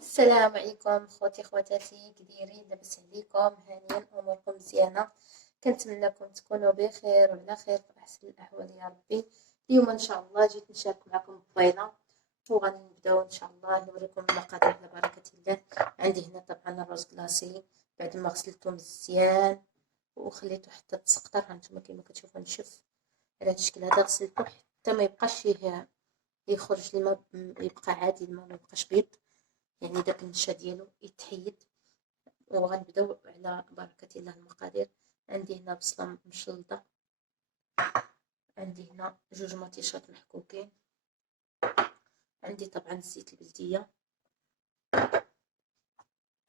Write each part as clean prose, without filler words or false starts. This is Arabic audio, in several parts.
السلام عليكم خوتي خواتاتي، كدايرين؟ لاباس عليكم؟ هانيين؟ اموركم مزيانه؟ كنتمنىكم تكونوا بخير وعلى خير في احسن الاحوال يا ربي. اليوم ان شاء الله جيت نشارك معكم بيضه، وغادي نبداو ان شاء الله نوريكم المقادير على بركه الله. عندي هنا طبعا الرز كلاصي بعد ما غسلته مزيان وخليته حتى تسقطر. هانتوما كما كتشوفوا نشف على هذا الشكل هذا. غسلته حتى ما يبقاش يخرج الماء، يبقى عادي الماء ما يبقاش بيض، يعني داك النشا ديالو يتحيد. وغنبداو على بركة الله. المقادير: عندي هنا بصلة مشلطة، عندي هنا 2 مطيشات محكوكين، عندي طبعا الزيت البلدية،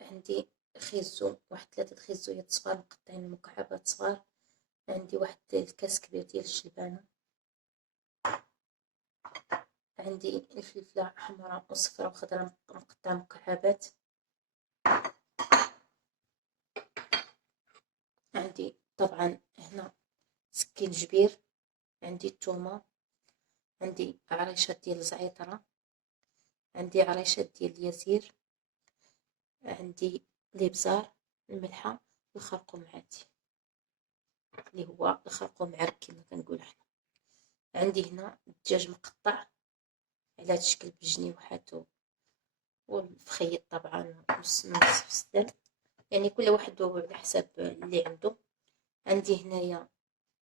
عندي خيزو واحد 3 خيزويات صغار مقطعين مكعبات صغار، عندي واحد الكاس كبير ديال الشلبانة، عندي الفلفلة حمراء وصفراء وخضراء مقطعة مكعبات، عندي طبعا هنا سكينجبير، عندي الثومة، عندي عريشات ديال الزعترة، عندي عريشات ديال اليزير، عندي الابزار، الملحة، الخرقوم عادي اللي هو الخرقوم عرك كما كنقولوا حنا. عندي هنا الدجاج مقطع على هذا الشكل بجنيوحاتو والفخيط طبعا نص فسدان، يعني كل واحد على حساب اللي عنده. عندي هنايا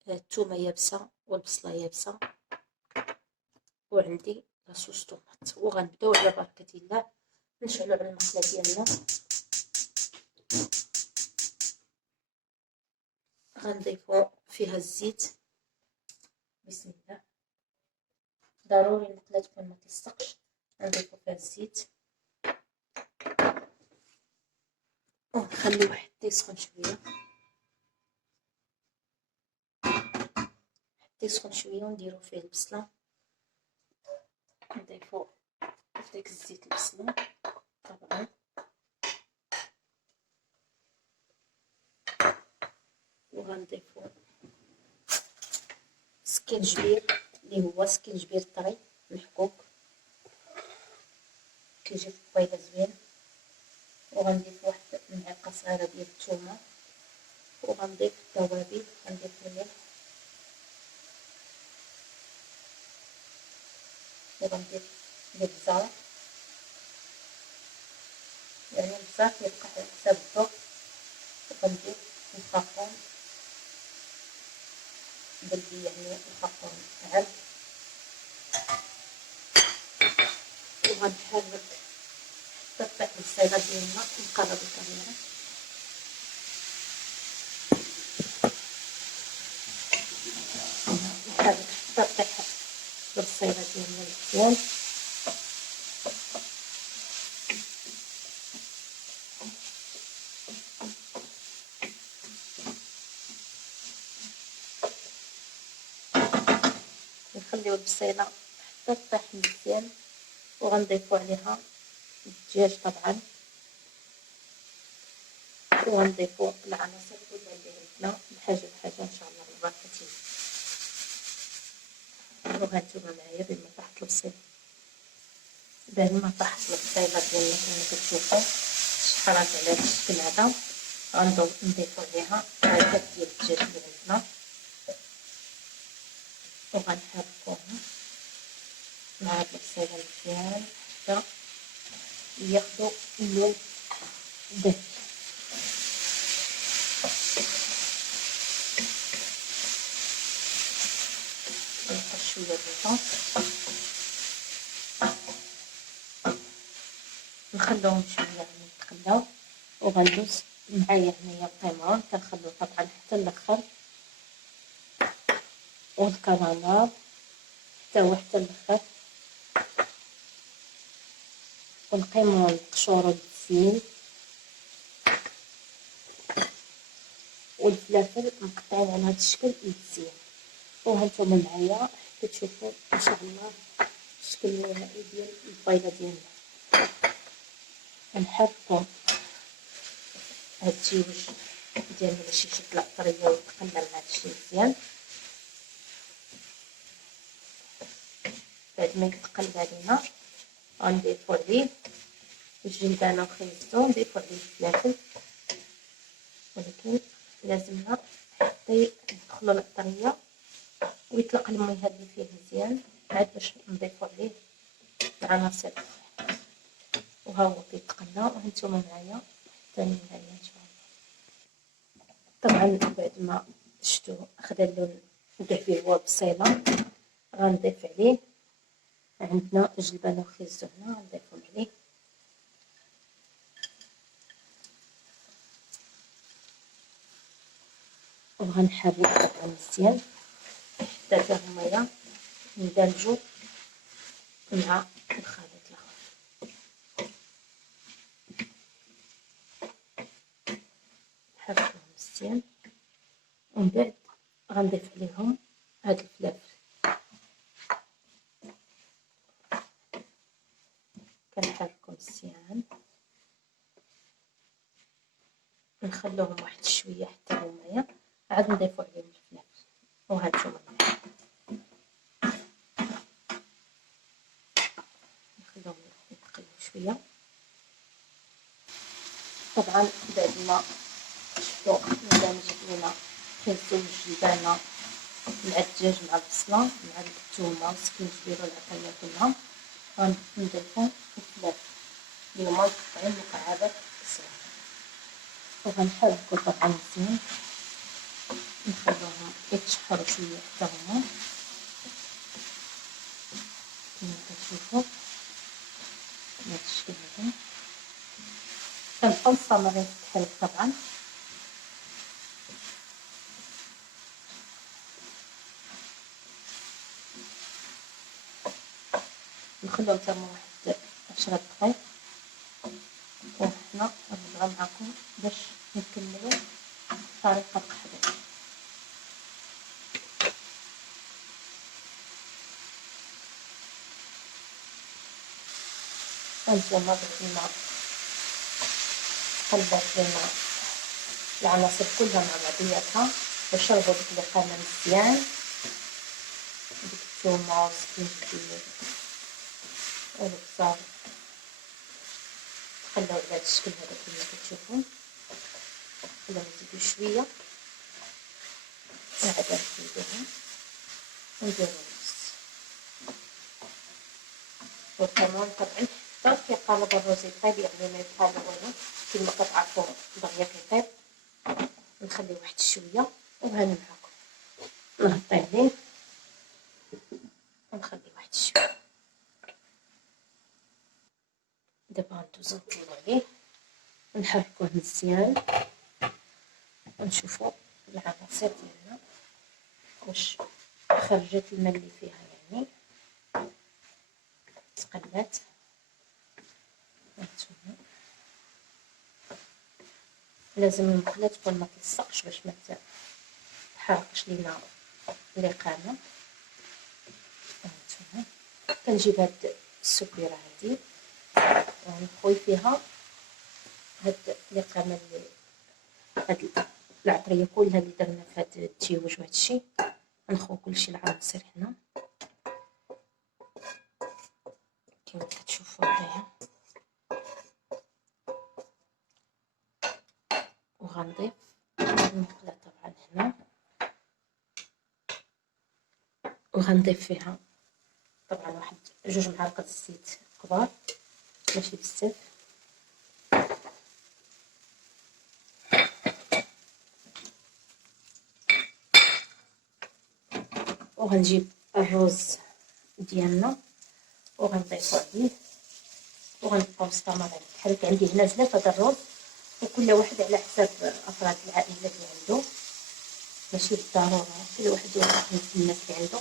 الثومه يابسه والبصله يابسه، وعندي لاصوص طوماط. وغنبداو على بركه الله نشعلوا على المقله ديالنا. غنضيفوا فيها الزيت، بسم الله. ضروري المقله تكون ما تلصقش. غنضيفوا فيها الزيت ونخليوه حتى يسخن شويه، حتى يسخن شويه، ونديروا فيه البصله. نضيفوا في داك الزيت البصله طبعا، وغنضيفوا سكينجبير اللي هو سكينجبير طري محكوك، كيجي في البيضه زوين. وغنضيف واحد المعلقه صغيره ديال الثومه، وغنضيف التوابل، غنضيف الملح، وغنضيف الابزار، يعني الابزار كيبقى على حساب الذوق. وغنضيف الخرقوم بلدي، يعني الخرقوم عرب، وغنحرك حتى تطيح البصيله ديالنا مقربه الطريقه. نحرك حتى تطيح البصيله ديالنا مزيان. نخليو البصيله حتى تطيح مزيان، وغنضيفو عليها الدجاج طبعا، وغنضيفو العناصر كلها اللي عندنا بحاجه بحاجه ان شاء الله ببركه الله. وهانتوما معايا بما طاحت البصيله، بما طاحت البصيله ديالنا كما كتشوفوا شحرات على هذا الشكل هذا. غنضيفو عليها عدد ديال الدجاج اللي عندنا، وغنحركوهم مع هاد البصيله مزيان حتى ياخدو اللون دافي. نحط شويه البيض، نخلوهم شويه يعني يتخلاو. وغندوز معايا هنايا الطيمون، كنخلو طبعا حتى الاخر، والكراميل حتى هو حتى الاخر، والقيمون مقشور ومتسيل، والفلافل مقطعين على هذا الشكل مزيان. وهانتوما معايا حتى تشوفوا ان شاء الله الشكل النهائي ديال البيضه ديالنا. غنحركو هاد التيوج ديالنا باش يطلع طريه ويتقلى مع هادشي مزيان. بعد ما يتقلى علينا غنضيفو عليه الجلبانه وخيزو نضيفو عليه الفلافل، ولكن لازمنا حتى يدخلوا العطريه ويطلق المي هذا اللي فيه مزيان عاد باش نضيفو عليه العناصر. وها هو كيتقلى وهانتوما معايا حتى النهايه ان شاء الله. طبعا بعد ما شفتوا اخذ اللون الذهبي هو بصيله، غنضيف عليه عندنا جلبانه وخيزو هنا غنضيفهم عليه وغنحرك طبعا مزيان حتى تا هما يندمجوا مع الخليط الاخر. نحركوهم مزيان ومن بعد غنضيف عليهم هاد الفلافل، كنحركو مزيان نخلوهم واحد شويه حتى هما عاد نضيفو عليهم الفلافل. وهانتوما نخلوهم يتقلوا شويه. طبعا بعد ما شفتوا اندمجت لينا خيزو والجلبانه مع الدجاج مع البصله مع الثومه والسكينجبير والعطريه كلها، غنضيفو الفلافل اللي هما مقطعين مكعبات صغيره وغنحركو طبعا مزيان نخلوهم يتشحروا شويه حتى هما كما كتشوفوا بهذا الشكل هذا. كنبقاو مستمرين في التحريك طبعا نخلوهم حتى هما واحد 10 دقائق وحنا نرجعو معكم باش نكملو طريقه التحضير. هانتوما بعد ما قلبت لنا العناصر كلها مع بعضياتها وشربوا ديك القامه مزيان ديك الثومه والسكينجبير والبصل خلوه على هذا الشكل هذا كما كتشوفوا. خلوهم يزيدوا شويه وعاد نزيدوهم ونديرو الرز. والكمون طبعا حتى كيقالب الرز يطيب يعني ما يبقى له والو كما كتعرفوا دغيا كيطيب. نخليه واحد شويه وهاني معكم نغطي عليه ونخليه واحد شويه. دابا ندوزو نطلعو عليه ونحركوه مزيان ونشوفوا العناصر ديالنا واش خرجت الماء اللي فيها يعني تقلات. هانتوما لازم المقله تكون ما تلصقش باش ما تحرقش لينا القامه. هانتوما كنجيب هاد السكيره هادي ونخوي فيها هاد القامه اللي هاد العطريه كلها اللي درنا في هاد التيوج وهاد الشيء نخو كلشي العناصر هنا كما كتشوفوا هنايا. وغنضيف المقله طبعا هنا وغنضيف فيها طبعا واحد 2 معالق الزيت كبار ماشي بزاف. وغنجيب الرز ديالنا وغنضيفو عليه وغنبقاو مستمرين في التحريك. عندي هنا 3 د الرز وكل واحد على حساب افراد العائله اللي عنده ماشي بالضروره كل واحد يوقف الناس اللي عنده.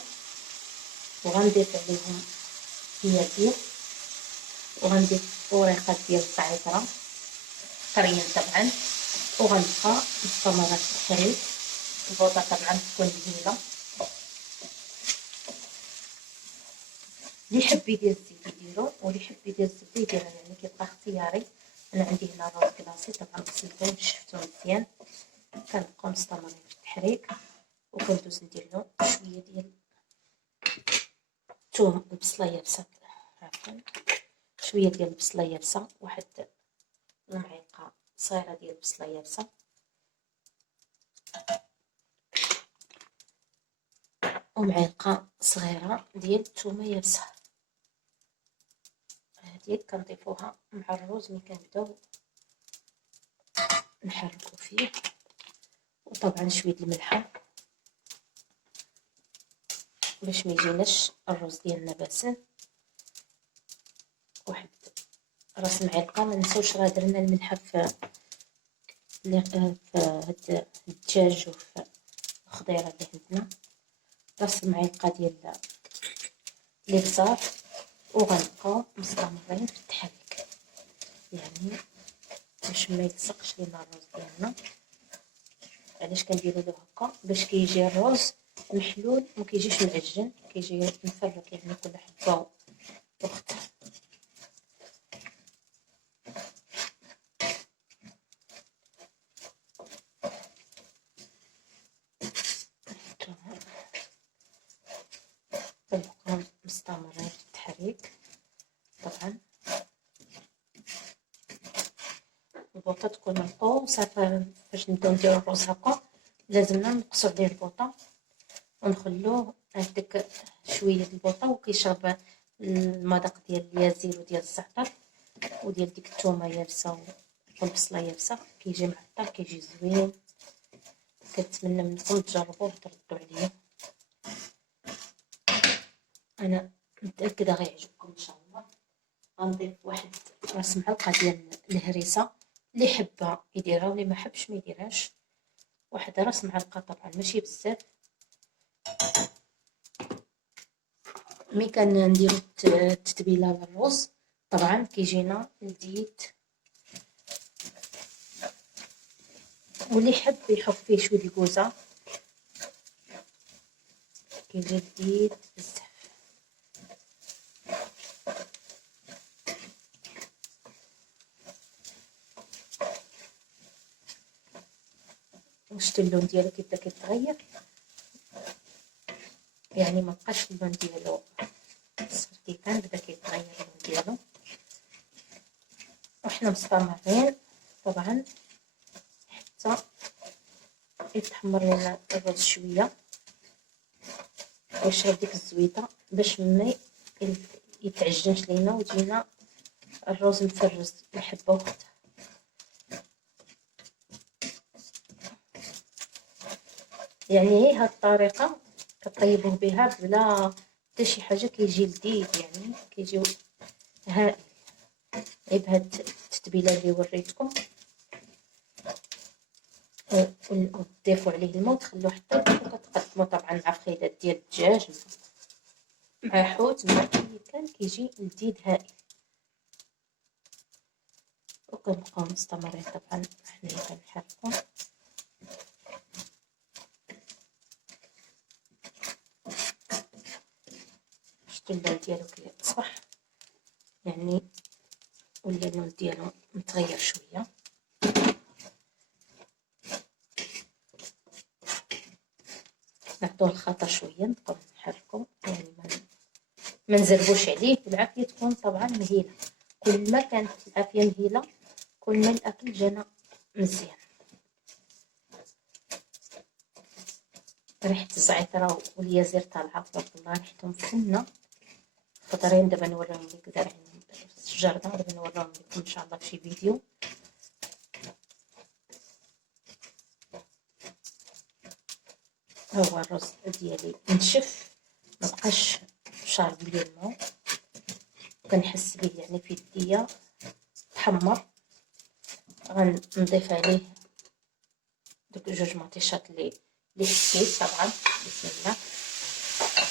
وغنضيف عليهم اليازير وغنضيف وريقات ديال الزعتره طريين طبعا وغنبقى مستمره في التحريك. البوطه طبعا تكون مهيله اللي يحب يدير الزيت يديرو واللي يحب يدير الزبده يديرها يعني كيبقى اختياري. انا عندي هنا روز كلاصي طبعا غسلته وشفتو مزيان. كنبقاو مستمرين في التحريك وكندوز ندير له شويه ديال الثوم والبصله يابسه عفوا شويه ديال البصله يابسه، واحد المعلقه صغيره ديال البصله يابسه، ومعلقه صغيره ديال الثومه يابسه. هادي كنضيفوها مع الرز ملي كنبداو نحركو فيه، وطبعا شويه الملحه باش ما يجيناش الرز ديالنا باسل. واحد راس معلقه، ما نساوش راه درنا الملحه في هاد الدجاج وفي الخضيره اللي عندنا. راس معلقه ديال الابزار، وغنبقاو مستمرين في التحريك يعني باش ما يلصقش لينا الرز ديالنا. علاش كنديروا له هكا؟ باش كيجي الرز محلول وما كيجيش معجن، كيجي مفرك يعني كل حبه وقتها. كنبقاو مستمرين في التحريك. طبعا البوطه تكون منقوصه، فاش نبداو نديرو الرز هكا لازمنا نقصوا عليه البوطه ونخلوه هكداك شويه البوطه وكيشرب المذاق ديال اليازير وديال الزعتر وديال ديك الثومه يابسه والبصله يابسه، كيجي معطر كيجي زوين. كنتمنى منكم تجربوه وتردوا عليا، انا متاكده غيعجبكم ان شاء الله. غنضيف واحد راس معلقه ديال الهريسه، اللي حبها يديرها واللي ما حبش ما يديرهاش. واحد راس معلقه طبعا ماشي بزاف. ملي كنديروا التتبيله للرز طبعا كيجينا لذيذ، واللي يحب يحط فيه شويه الكوزه كيجي لذيذ بزاف. شفتوا اللون ديالو كيبدا كيتغير، يعني ما بقاش اللون ديالو صفر، بدا كيتغير اللون ديالو. وحنا مستمرين طبعا حتى يتحمر لنا الرز شويه ويشرب ديك الزويته باش ما يتعجنش لينا ويجينا الرز مفرز الحبه وقتها. يعني هي هاد الطريقه كطيبوه بها بلا حتى شي حاجه كيجي لذيذ، يعني كيجي هائل. غير بهاد التتبيله اللي وريتكم وتضيفوا عليه الماء وتخلوه حتى وكتقدموا طبعا مع خيدات ديال الدجاج مع حوت مع اي كان كيجي لذيذ هائل. وكنبقاو مستمرين طبعا حنايا كنحركو. شفتوا اللون ديالو كيتصبح يعني ولا اللون ديالو متغير شويه. نعطوه الخطر شويه، نبقاو نحركو يعني ما نزربوش عليه. والعافيه تكون طبعا مهيله، كل ما كانت العافيه مهيله كل ما الاكل جانا مزيان. ريحه الزعتره واليازير طالعه تبارك الله، ريحتهم فنه خضرين. دابا نوريهم لك زارعين في الجردة، دابا نوريهم لكم ان شاء الله في شي فيديو. ها هو الرز ديالي نشف، ما بقاش شارب لي الماء، كنحس به يعني في يديا تحمر. غنضيف عليه دوك جوج مطيشات اللي حكيت طبعا بسم الله،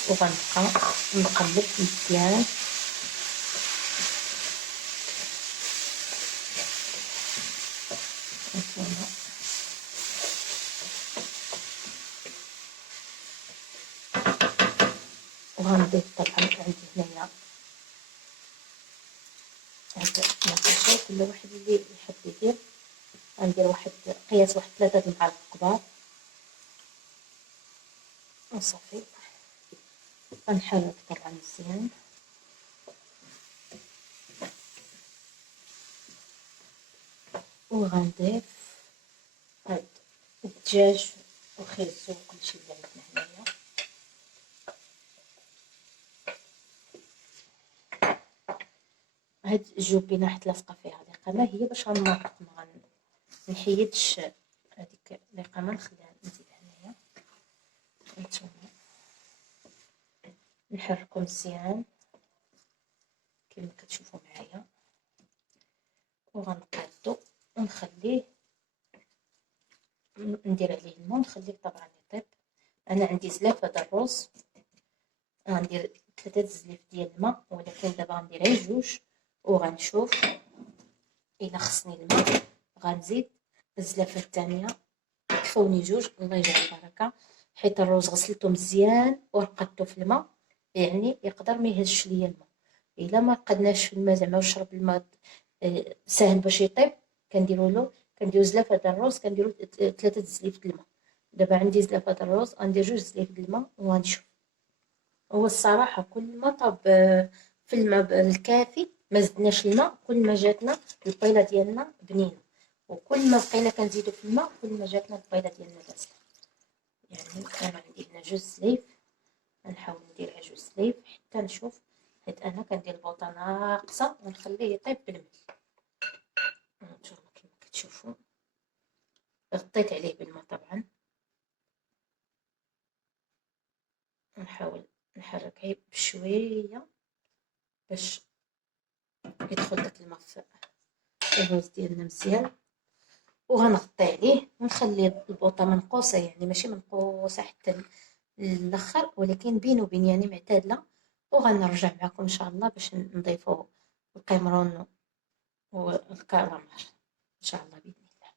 وغنبقى نقلب مزيان. وغنضيف طبعا عندي هنايا هاد المطيشات، كل واحد اللي يحب يدير. غندير واحد قياس واحد 3 المعالق كبار وصافي. غنحرك طبعا مزيان. وغنضيف هاد الدجاج وخيزو وكلشي اللي عندنا هنايا. هاد الجوبينه حيت لاصقه فيها القمه هي باش غنمرق، ما غنحيدش هذيك القمه، نخليها نزيد هنايا. هانتوما نحركو مزيان كما كتشوفوا معايا، وغنقادو ونخليه، ندير عليه الماء ونخليه طبعا يطيب. انا عندي زلاف هذا الروز، غندير 3 زلاف ديال الماء، ولكن دابا غندير غير 2 وغنشوف الا خصني الماء غنزيد الزلافه الثانيه. كفاوني 2. الله يجعل البركه، حيت الروز غسلته مزيان ورقدته في الماء، يعني يقدر ما يهزش ليا الماء. الا ما قدناش في الماء زعما وشرب الماء ساهل باش يطيب، كنديروا زلاف هذا الروز، كنديروا 3 زليف د الماء. دابا عندي زلاف هذا الروز، غندير 2 زليف د الماء وغنشوف. هو الصراحه كل ما طاب في الماء الكافي، ما زدناش الماء، كل ما جاتنا البيضه ديالنا بنينه، وكل ما بقينا كنزيدو في الماء كل ما جاتنا البيضه ديالنا باسله. يعني انا عندي هنا 2 زليف، غنحاول ندير 2 زليف حتى نشوف، حيت انا كندير البوطه ناقصه ونخليه يطيب بالملح. هانتوما كما كتشوفوا غطيت عليه بالماء طبعا، نحاول نحرك غير بشويه باش يدخل داك الماء في الروز ديالنا مزيان، وغنغطي عليه ونخلي البوطه منقوصه، يعني ماشي منقوصه حتى الاخر، ولكن بين وبين يعني معتدله. وغنرجع معكم ان شاء الله باش نضيفوا القمرون والكراميل ان شاء الله باذن الله.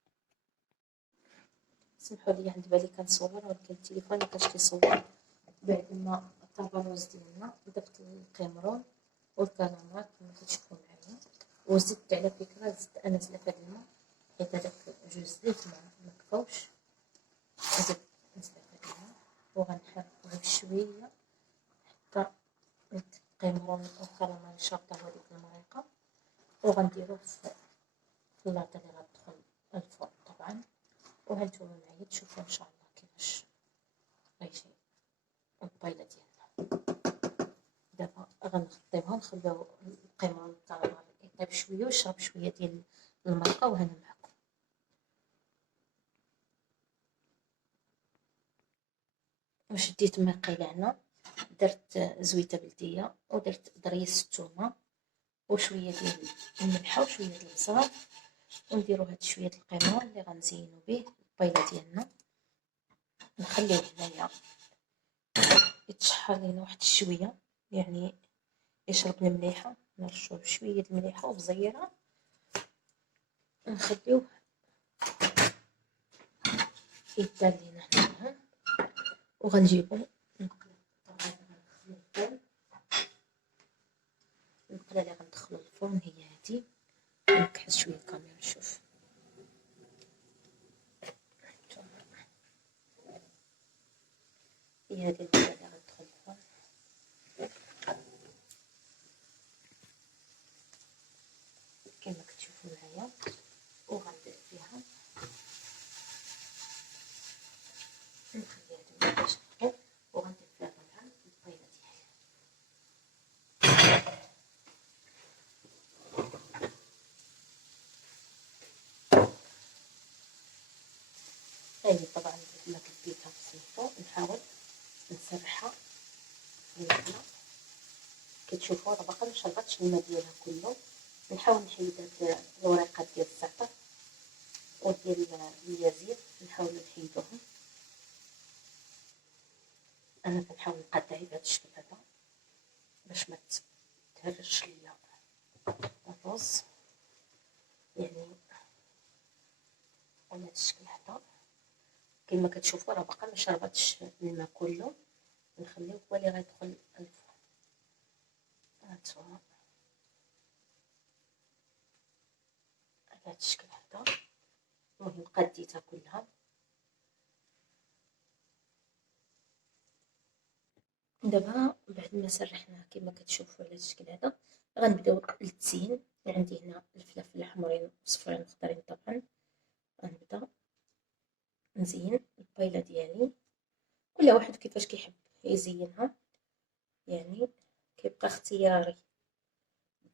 سمحوا لي عند بالي كنصور، ولكن التليفون ما كانش كيصور. بعد ما طاب الروز ديالنا ضفت القمرون والكراميل كما كتشوفوا معايا، وزدت على فكره زدت انا زلافه الماء، حيت هذاك 2 زليف ما كفاوش، زدت زلافه الماء وغنحركوها بشويه حتى القمرون والكراميل يشربوا هذيك المريقه، وغنديروه في اللاطه اللي غتدخل الفرن طبعا. وهانتوما معايا تشوفوا ان شاء الله كيفاش غيجي البيضه ديالنا. دابا غنغطيوها ونخليو القمرون والكراميل يطيب شويه ويشرب شويه ديال المرقه، وهنا معكم. وشديت مقيلانه، درت زويته بلديه، ودرت ضريس الثومه وشويه ديال الملحه وشويه ديال البصل، ونديرو هاد شويه القمر اللي غنزينو به البيضه ديالنا. نخليوه هنايا يتشحر لينا واحد شويه، يعني يشرب المليحه، نرشوه بشويه المليحه وبزيره، نخليوه يدار لينا هنا. وغنجيبو المقله اللي غندخلو الفرن هي هادي. نكحس شويه الكاميرا نشوف. هي هادي المقله اللي غتدخل الفرن، كما كتشوفوا معايا، وغندير فيها نخليها تولي باش تطيب، وغندير فيها طبعا البيضه ديالي. هذه طبعا كما كديتها في الصنفو، نحاول نسرحها في المقله. كتشوفوا راه باقا مشربتش الماء ديالها كله. نحاول نحيد هاد الوريقات ديال الزعتر وديال اليازير، نحاول نحيدوهم. انا كنحاول نقطع بهذا الشكل هذا باش ما تهرش ليا الرز، يعني على هذا الشكل هذا. كما كتشوفوا راه باقا ما شربتش الماء كله، نخليوه هو اللي غيدخل الفرن. هانتوما على هذا الشكل هذا. المهم قديتها كلها. دابا بعد ما سرحنا كما كتشوفوا على هذا الشكل هذا، غنبداو التزيين. عندي هنا الفلافل الاحمرين والصفرين والخضرين طبعا، دياري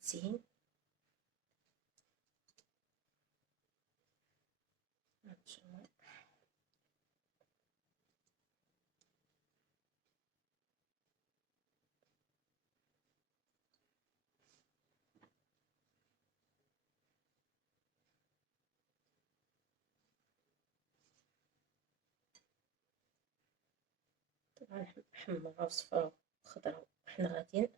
تزين. طبعا حمرا وصفرا وخضرا وحنا غاديين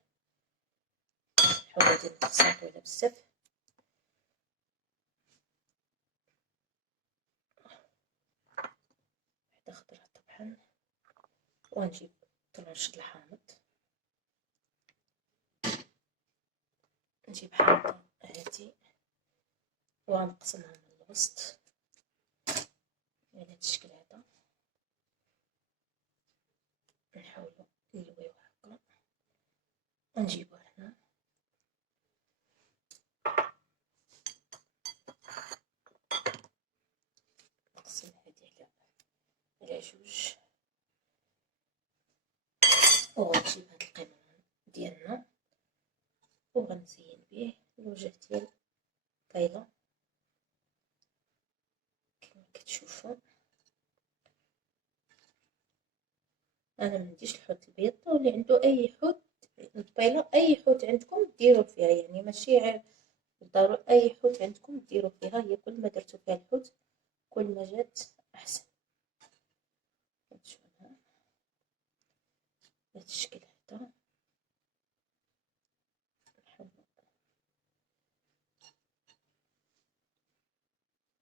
نحاولو نتساقيو بزاف. وحده خضرا طبعا، وغنجيب طرنشة الحامض، نجيب حامضة هادي وغنقسمها من الوسط على هاد الشكل هذا. نحاولو نلويوه هكا ونجيبوه هنا نقسم هادي على جوج، وغنجيب هاد القمران ديالنا وغنزين به الوجه ديال البيضة كما كتشوفوا. انا منديش الحوت البيض، واللي عنده اي حوت البيضة اي حوت عندكم ديروا فيها، يعني ماشي بالضروري اي حوت عندكم ديروا فيها، هي كل ما درتو فيها الحوت كل ما جات احسن. كتشوفوها بهذا الشكل هذا. نحاول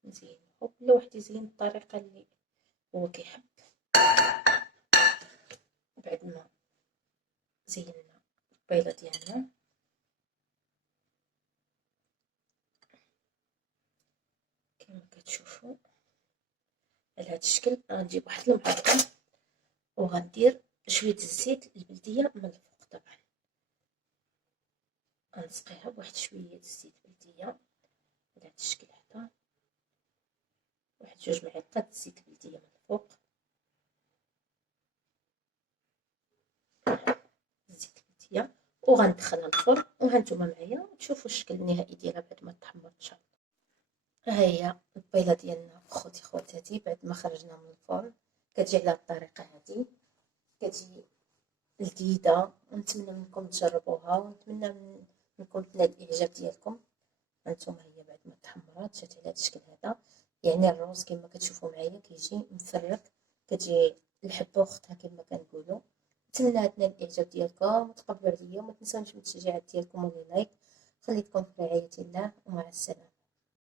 نزينو كل واحد يزين بالطريقه اللي هو كيحب. بعد ما زينا البيضه ديالنا كما كتشوفوا على هذا الشكل، غنجيب واحد المعلقه وغندير شويه الزيت البلديه من الفوق. طبعا غنسقيها بواحد شويه الزيت بلديه على هذا الشكل هذا، واحد جوج معالق زيت بلديه من الفوق. الزيت البلديه وغندخلها الفرن، وهانتوما معايا تشوفوا الشكل النهائي ديالها بعد ما تحمر ان شاء الله. ها هي البيضه ديالنا خواتاتي بعد ما خرجنا من الفرن. كتجي على الطريقه هذه، كتجي لذيذه، ونتمنى منكم تجربوها، ونتمنى منكم تنال الاعجاب ديالكم. هانتوما هي بعد ما تحمرات جات على هذا الشكل هذا، يعني الروز كما كتشوفوا معايا كيجي مفرك، كتجي الحبه وختها كما كنقولوا. نتمنى تنال الاعجاب ديالكم وتقبلوا عليا، وما تنساوش من التشجيعات ديالكم واللايك. خليتكم في رعايه الله، ومع السلامه.